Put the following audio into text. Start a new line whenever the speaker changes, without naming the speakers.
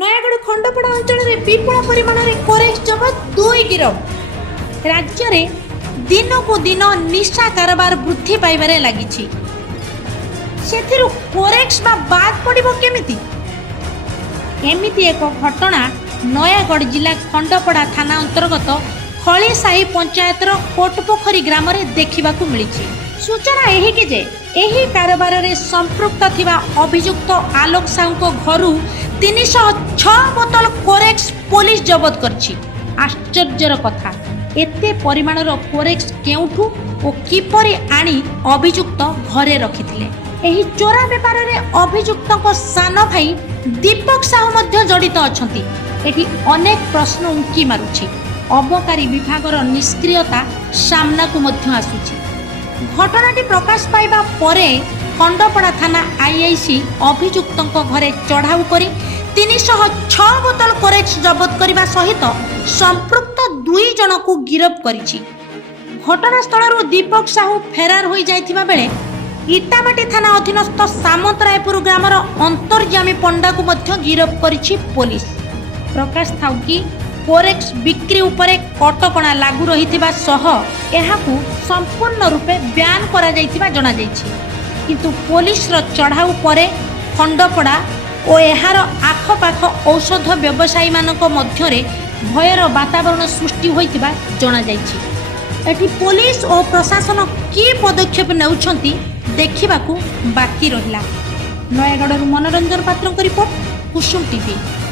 ନୟାଗଡ଼ ଖଣ୍ଡପଡ଼ା ଅଞ୍ଚଳରେ ବିପୁଳ ପରିମାଣରେ କରେଜ ଜବତ ଦୁଇ ଗିରଫ ରାଜ୍ୟରେ ଦିନକୁ ଦିନ ନିଶା କାରବାର ବୃଦ୍ଧି ପାଇବାରେ ଲାଗିଛି ସେଥିରୁ କୋରେକ୍ସ ବା ବାଦ ପଡ଼ିବ କେମିତି ଏମିତି ଏକ ଘଟଣା ନୟାଗଡ଼ ଜିଲ୍ଲା ଖଣ୍ଡପଡ଼ା ଥାନା ଅନ୍ତର୍ଗତ ଖଳିସାହି ପଞ୍ଚାୟତର କୋଟପୋଖରୀ ଗ୍ରାମରେ ଦେଖିବାକୁ ମିଳିଛି ସୂଚନା ଏହିକି ଯେ ଏହି କାରବାରରେ ସମ୍ପୃକ୍ତ ଥିବା ଅଭିଯୁକ୍ତ ଆଲୋକ ସାହୁଙ୍କ ଘରୁ তিনিশহ ছ বোতল কোরেক্স পুলিশ জবত করছি আশ্চর্যর কথা এতে পরিমাণর কোরেক্স কেউঠু ও কিপরি আনি অভিযুক্ত ঘরে রখিলে এই চোরা বেপারে অভিযুক্ত সান ভাই দীপক সাহু মধ্য জড়িত অনেক এটি প্রশ্ন উঙ্কি মারুছি অবকারী বিভাগর নিষ্ক্রিয়তা সামনাকু মধ্য আসুছি ঘটনাটি প্রকাশ পাইবা পরে খণ্ডপড়া থানা আইআইসি অভিযুক্ত ঘরে চড়াও করে তিনিশ ছ বোতল করেজ জবত করা সহ সম্পৃক্ত দুই জনক গিরফ করেছি ঘটনাস্থলর দীপক সাহু ফেরার হয়ে যাই বেড়ে ইটামাটি থানা অধীনস্থ সামন্তরায়পুর গ্রামের অন্তর্যামী পণ্ডাকে মধ্য গিরফ করেছে পুলিশ প্রকাশ থাকি ফরেক্স বিক্রি উপরে কটকণা লাগু রহিবা সহ এহাকু সম্পূর্ণ রূপে ব্যান করা যাইতিবা জনা যাইছে কিন্তু পুলিশর চড়াও পরে খণ্ডপড়া ও এর আখপাখ ঔষধ ব্যবসায়ী মানুষের ভয়ের বাতাবরণ সৃষ্টি হয়েছে জনাযাই এটি পুলিশ ও প্রশাসন কি পদক্ষেপ নেওঁ দেখা বাকি রহলা নয়াগড় মনোরঞ্জন পাত্র রিপোর্ট কুসুম টিভি